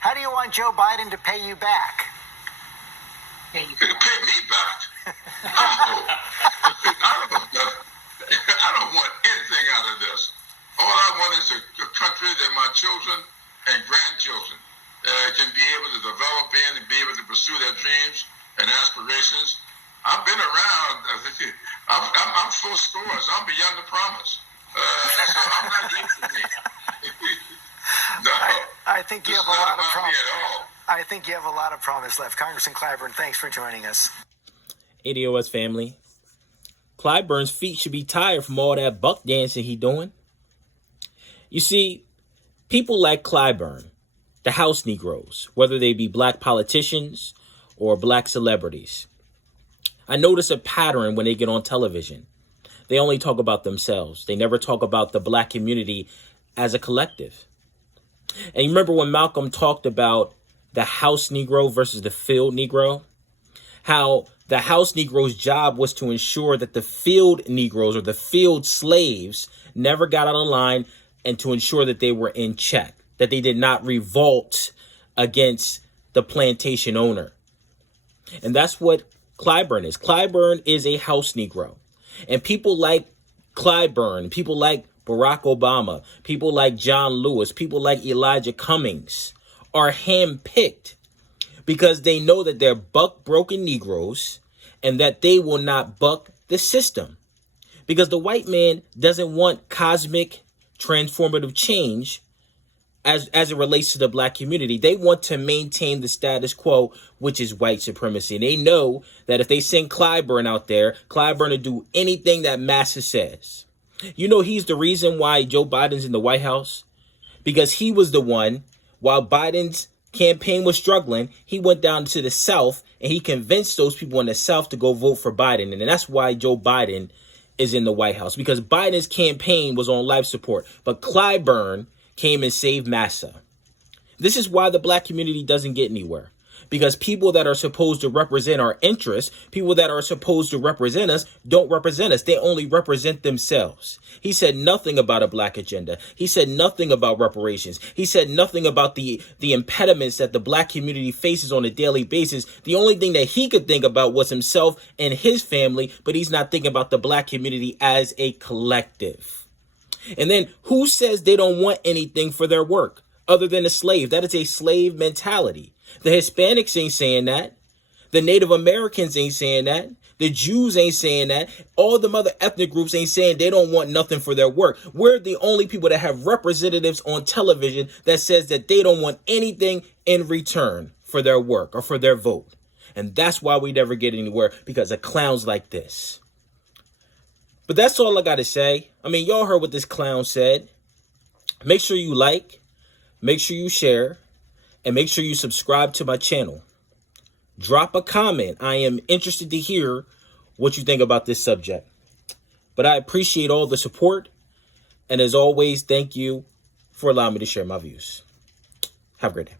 How do you want Joe Biden to pay you back? Pay me back? I don't want anything out of this. All I want is a country that my children and grandchildren can be able to develop in and be able to pursue their dreams and aspirations. I've been around. I'm full scores. I'm beyond the promise. So I'm not here for me. No, I think you have a lot of promise. At all. I think you have a lot of promise left. Congressman Clyburn, thanks for joining us. ADOS family. Clyburn's feet should be tired from all that buck dancing he doing. You see, people like Clyburn, the House Negroes, whether they be black politicians or black celebrities, I notice a pattern when they get on television. They only talk about themselves. They never talk about the black community as a collective. And you remember when Malcolm talked about the House Negro versus the Field Negro? How the House Negro's job was to ensure that the field Negroes or the field slaves never got out of line and to ensure that they were in check, that they did not revolt against the plantation owner. And that's what Clyburn is. Clyburn is a House Negro. And people like Clyburn, people like Barack Obama, people like John Lewis, people like Elijah Cummings are handpicked because they know that they're buck broken Negroes and that they will not buck the system. Because the white man doesn't want cosmic transformative change as it relates to the black community. They want to maintain the status quo, which is white supremacy. They know that if they send Clyburn out there, Clyburn will do anything that Massa says. You know, he's the reason why Joe Biden's in the White House, because he was the one, while Biden's campaign was struggling, he went down to the South and he convinced those people in the South to go vote for Biden. And that's why Joe Biden is in the White House, because Biden's campaign was on life support. But Clyburn came and saved Massa. This is why the black community doesn't get anywhere. Because people that are supposed to represent our interests, people that are supposed to represent us, don't represent us. They only represent themselves. He said nothing about a black agenda. He said nothing about reparations. He said nothing about the impediments that the black community faces on a daily basis. The only thing that he could think about was himself and his family, but he's not thinking about the black community as a collective. And then who says they don't want anything for their work other than a slave? That is a slave mentality. The Hispanics ain't saying that. The Native Americans ain't saying that. The Jews ain't saying that. All the other ethnic groups ain't saying they don't want nothing for their work. We're the only people that have representatives on television that says that they don't want anything in return for their work or for their vote. And that's why we never get anywhere, because of clowns like this. But that's all I got to say. I mean, y'all heard what this clown said. Make sure you like, make sure you share, and make sure you subscribe to my channel. Drop a comment. I am interested to hear what you think about this subject. But I appreciate all the support. And as always, thank you for allowing me to share my views. Have a great day.